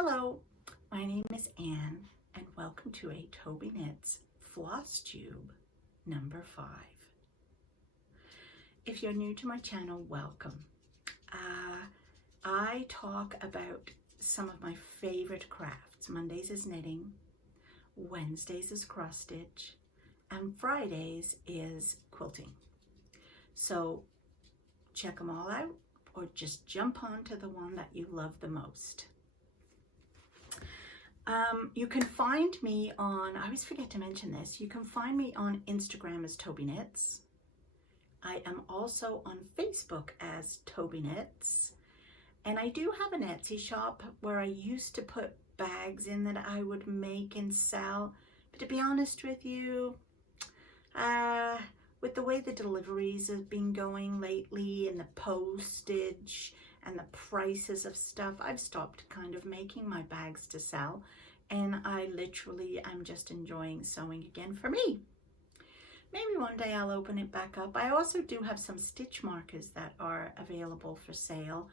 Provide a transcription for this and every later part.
Hello, my name is Anne and welcome to a Tobyknits Flosstube number 5. If you're new to my channel, welcome. I talk about some of my favorite crafts. Mondays is knitting, Wednesdays is cross stitch, and Fridays is quilting. So check them all out or just jump on to the one that you love the most. You can find me on, I always forget to mention this, you can find me on Instagram as Tobyknits. I am also on Facebook as Tobyknits. And I do have an Etsy shop where I used to put bags in that I would make and sell. But to be honest with you, with the way the deliveries have been going lately and the postage and the prices of stuff, I've stopped kind of making my bags to sell, and I literally am just enjoying sewing again for me. Maybe one day I'll open it back up. I also do have some stitch markers that are available for sale,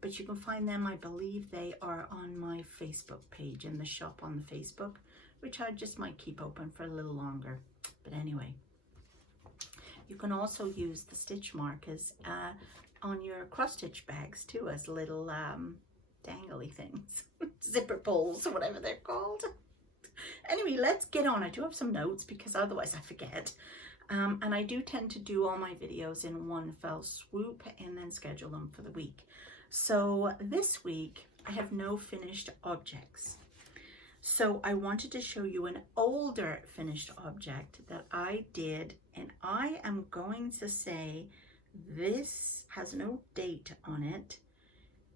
but you can find them, I believe they are on my Facebook page in the shop on the Facebook, which I just might keep open for a little longer. But anyway, you can also use the stitch markers on your cross stitch bags too, as little dangly things, zipper pulls or whatever they're called. Anyway, let's get on. I do have some notes because otherwise I forget. And I do tend to do all my videos in one fell swoop and then schedule them for the week. So this week I have no finished objects. So I wanted to show you an older finished object that I did, and I am going to say this has no date on it,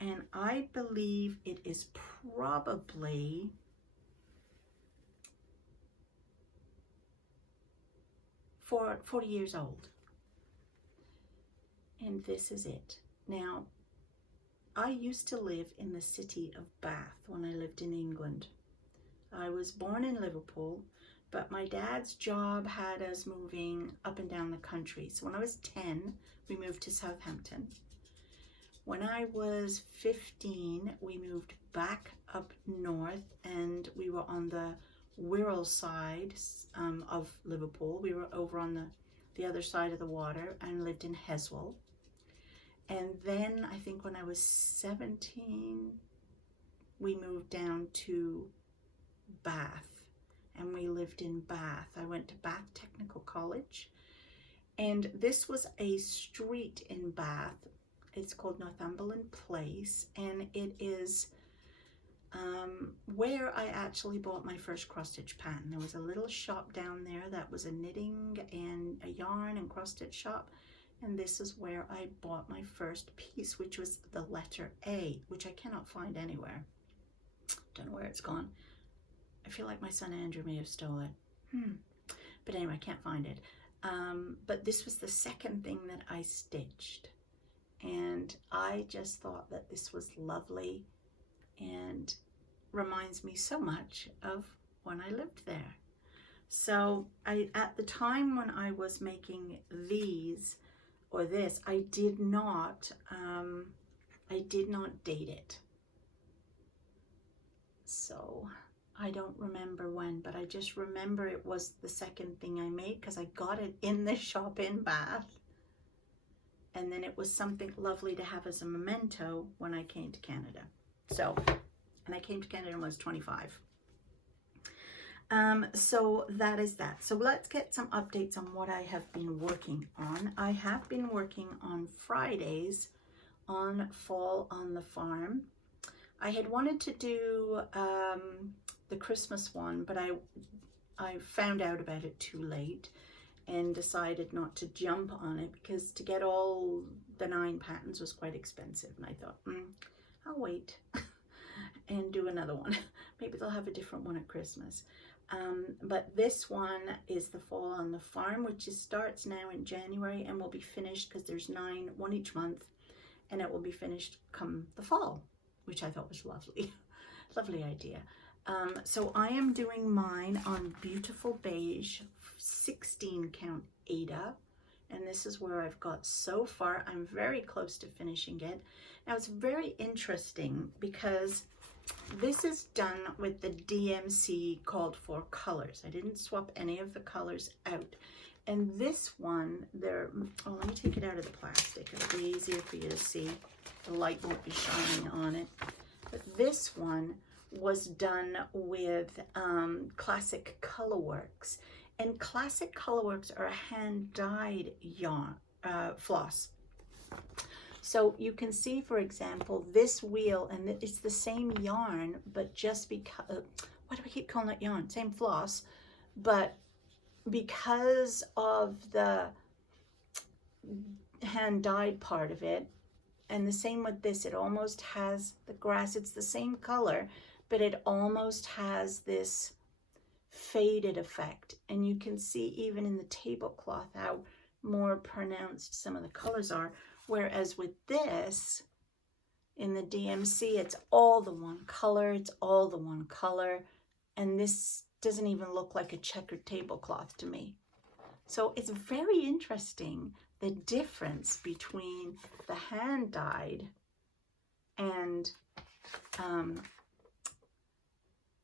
and I believe it is probably for 40 years old. And this is it. Now, I used to live in the city of Bath when I lived in England. I was born in Liverpool, but my dad's job had us moving up and down the country. So when I was 10, we moved to Southampton. When I was 15, we moved back up north, and we were on the Wirral side of Liverpool. We were over on the other side of the water and lived in Heswell. And then I think when I was 17, we moved down to Bath, and we lived in Bath. I went to Bath Technical College, and this was a street in Bath. It's called Northumberland Place, and it is where I actually bought my first cross-stitch pattern. There was a little shop down there that was a knitting and a yarn and cross-stitch shop, and this is where I bought my first piece, which was the letter A, which I cannot find anywhere. Don't know where it's gone. I feel like my son Andrew may have stole it. But anyway, I can't find it. But this was the second thing that I stitched, and I just thought that this was lovely and reminds me so much of when I lived there. So at the time when I was making these or this, I did not date it. So I don't remember when, but I just remember it was the second thing I made because I got it in the shop in Bath. And then it was something lovely to have as a memento when I came to Canada. So, and I came to Canada when I was 25. So that is that. So let's get some updates on what I have been working on. I have been working on Fridays on Fall on the Farm. I had wanted to do the Christmas one, but I found out about it too late and decided not to jump on it because to get all the 9 patterns was quite expensive, and I thought, I'll wait and do another one. Maybe they'll have a different one at Christmas. But this one is the Fall on the Farm, which starts now in January and will be finished because there's 9, one each month, and it will be finished come the fall, which I thought was lovely. Lovely idea. So I am doing mine on beautiful beige 16 count Ada, and this is where I've got so far. I'm very close to finishing it. Now it's very interesting because This is done with the DMC called for colors. I didn't swap any of the colors out. And this one, oh, let me take it out of the plastic. It'll be easier for you to see. The light won't be shining on it. But this one was done with Classic Colorworks. And Classic Colorworks are a hand-dyed yarn, floss. So you can see, for example, this wheel, and it's the same yarn, but just because, why do I keep calling it yarn? Same floss, but because of the hand-dyed part of it, and the same with this, it almost has the grass, it's the same color, but it almost has this faded effect. And you can see even in the tablecloth how more pronounced some of the colors are. Whereas with this, in the DMC, it's all the one color, it's all the one color. And this doesn't even look like a checkered tablecloth to me. So it's very interesting, the difference between the hand-dyed and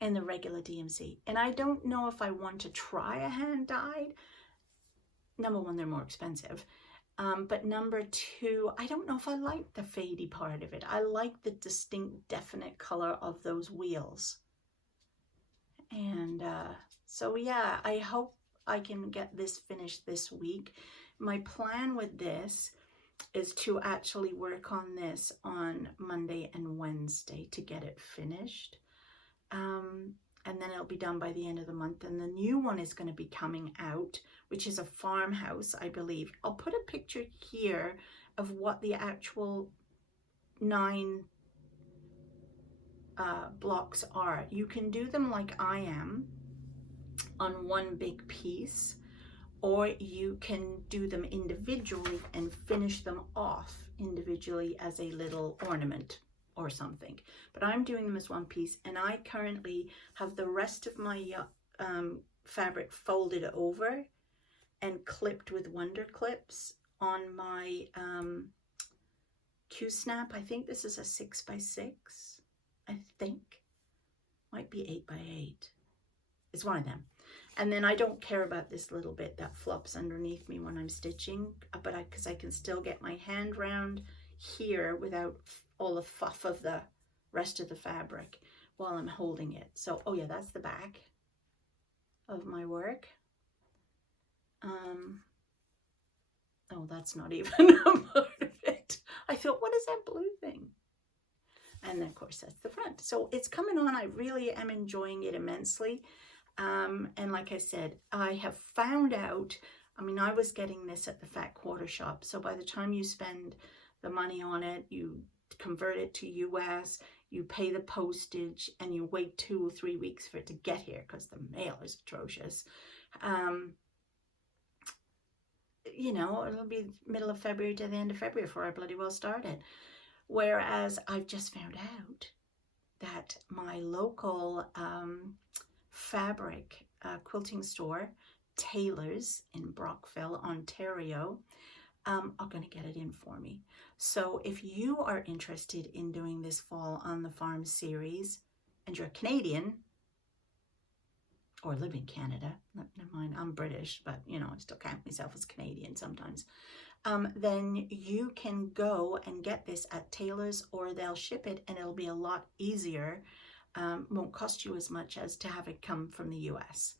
the regular DMC. And I don't know if I want to try a hand-dyed. Number one, they're more expensive. But number two, I don't know if I like the fadey part of it. I like the distinct, definite color of those wheels. And so yeah, I hope I can get this finished this week. My plan with this is to actually work on this on Monday and Wednesday to get it finished. And then it'll be done by the end of the month. And the new one is going to be coming out, which is a farmhouse, I believe. I'll put a picture here of what the actual 9 blocks are. You can do them like I am on one big piece, or you can do them individually and finish them off individually as a little ornament or something. But I'm doing them as one piece, and I currently have the rest of my fabric folded over and clipped with Wonder Clips on my Q-snap. I think this is a 6x6. I think might be 8x8. It's one of them. And then I don't care about this little bit that flops underneath me when I'm stitching, but because I can still get my hand round here without all the fluff of the rest of the fabric while I'm holding it. So, oh yeah, that's the back of my work. Oh, that's not even a part of it. I thought, what is that blue thing? And then, of course, that's the front. So it's coming on. I really am enjoying it immensely. And like I said, I have found out, I mean, I was getting this at the Fat Quarter Shop. So by the time you spend the money on it, you convert it to US, you pay the postage, and you wait 2 or 3 weeks for it to get here because the mail is atrocious. You know, it'll be middle of February to the end of February before I bloody well started. Whereas I've just found out that my local fabric quilting store, Taylors in Brockville, Ontario, are going to get it in for me. So if you are interested in doing this Fall on the Farm series and you're Canadian or live in Canada, never mind, I'm British, but you know, I still count myself as Canadian sometimes, then you can go and get this at Taylor's, or they'll ship it and it'll be a lot easier. Won't cost you as much as to have it come from the US.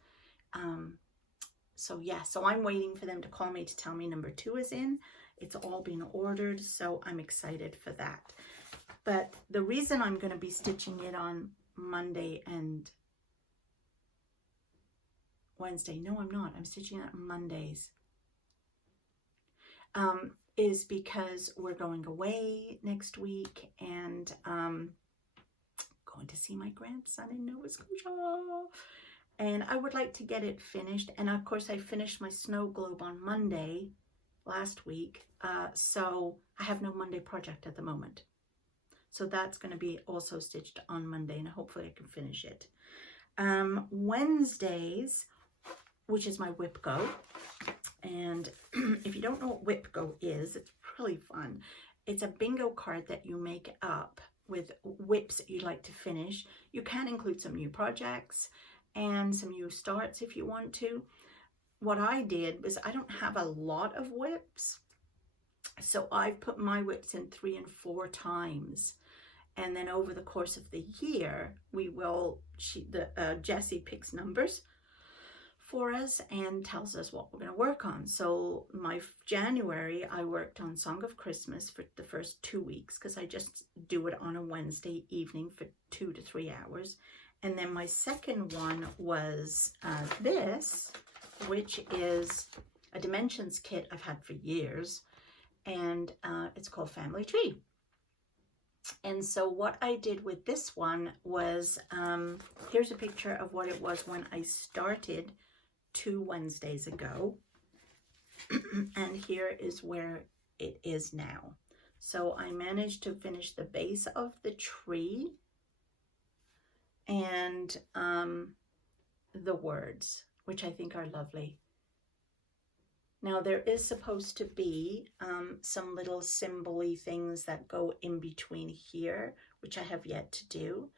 So yeah, so I'm waiting for them to call me to tell me number 2 is in. It's all been ordered, so I'm excited for that. But the reason I'm going to be stitching it on Monday and Wednesday, no, I'm not. I'm stitching it on Mondays. Is because we're going away next week, and going to see my grandson in Nova Scotia. And I would like to get it finished. And of course, I finished my snow globe on Monday last week. So I have no Monday project at the moment. So that's going to be also stitched on Monday, and hopefully I can finish it. Wednesdays, which is my Wipgo. And if you don't know what Wipgo is, it's really fun. It's a bingo card that you make up with whips that you'd like to finish. You can include some new projects and some new starts if you want to. What I did was, I don't have a lot of whips, so I've put my whips in 3 and 4 times. And then over the course of the year, we will, Jessie picks numbers for us and tells us what we're going to work on. So my January, I worked on Song of Christmas for the first 2 weeks, because I just do it on a Wednesday evening for 2 to 3 hours. And then my second one was this, which is a Dimensions kit I've had for years, and it's called Family Tree. And so what I did with this one was, here's a picture of what it was when I started 2 Wednesdays ago. And here is where it is now. So I managed to finish the base of the tree and the words, which I think are lovely. Now there is supposed to be some little symbol-y things that go in between here, which I have yet to do.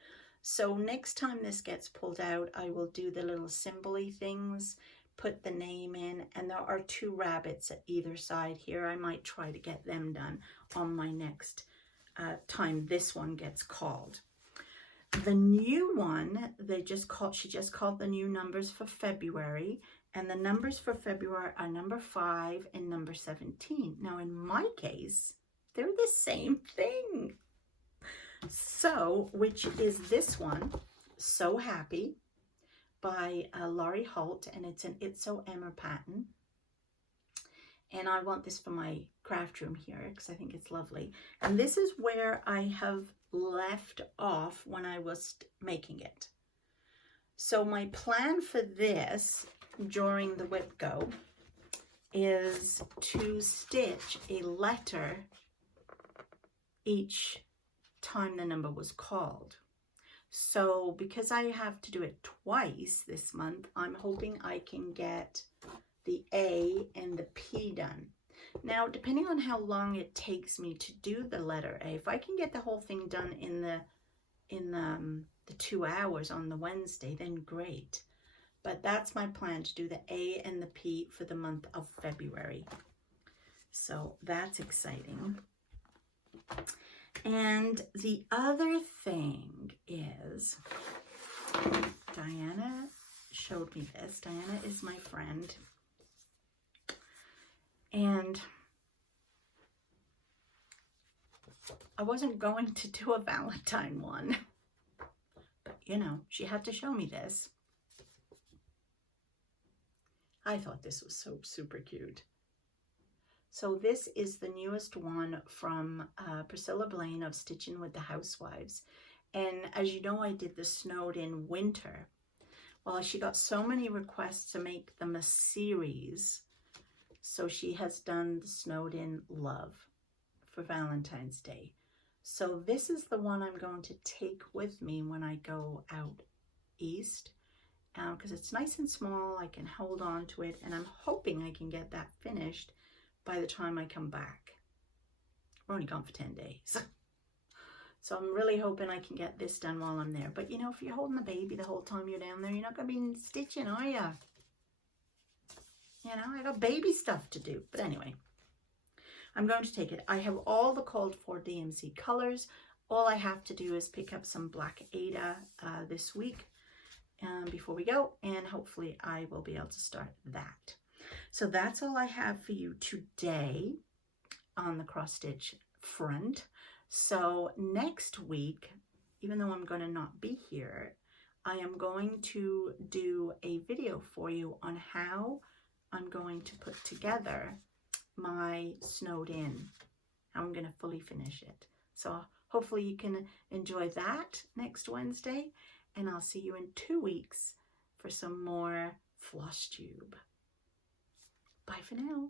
So next time this gets pulled out, I will do the little symbol-y things, put the name in, and there are 2 rabbits at either side here. I might try to get them done on my next time this one gets called. The new one, she just called the new numbers for February. And the numbers for February are number 5 and number 17. Now, in my case, they're the same thing. So, which is this one, So Happy, by Laurie Holt, and it's an It's So Emma pattern. And I want this for my craft room here because I think it's lovely. And this is where I have left off when I was making it. So my plan for this during the Wipgo is to stitch a letter each time the number was called. So because I have to do it twice this month, I'm hoping I can get the A and the P done. Now, depending on how long it takes me to do the letter A, if I can get the whole thing done in the 2 hours on the Wednesday, then great. But that's my plan, to do the A and the P for the month of February. So that's exciting. And the other thing is, Diana showed me this. Diana is my friend. And I wasn't going to do a Valentine one. But, you know, she had to show me this. I thought this was so super cute. So this is the newest one from Priscilla Blaine of Stitching with the Housewives. And as you know, I did the Snowed In Winter. Well, she got so many requests to make them a series. So she has done the Snowed In Love for Valentine's Day. So this is the one I'm going to take with me when I go out east. Because it's nice and small, I can hold on to it, and I'm hoping I can get that finished by the time I come back. We're only gone for 10 days. So I'm really hoping I can get this done while I'm there. But you know, if you're holding the baby the whole time you're down there, you're not going to be stitching, are you? You know, I got baby stuff to do. But anyway, I'm going to take it. I have all the called for DMC colors. All I have to do is pick up some black Ada this week before we go, and hopefully I will be able to start that. So that's all I have for you today on the cross stitch front. So next week, even though I'm going to not be here, I am going to do a video for you on how I'm going to put together my Snowed In. How I'm going to fully finish it. So hopefully you can enjoy that next Wednesday. And I'll see you in 2 weeks for some more Flosstube. Bye for now.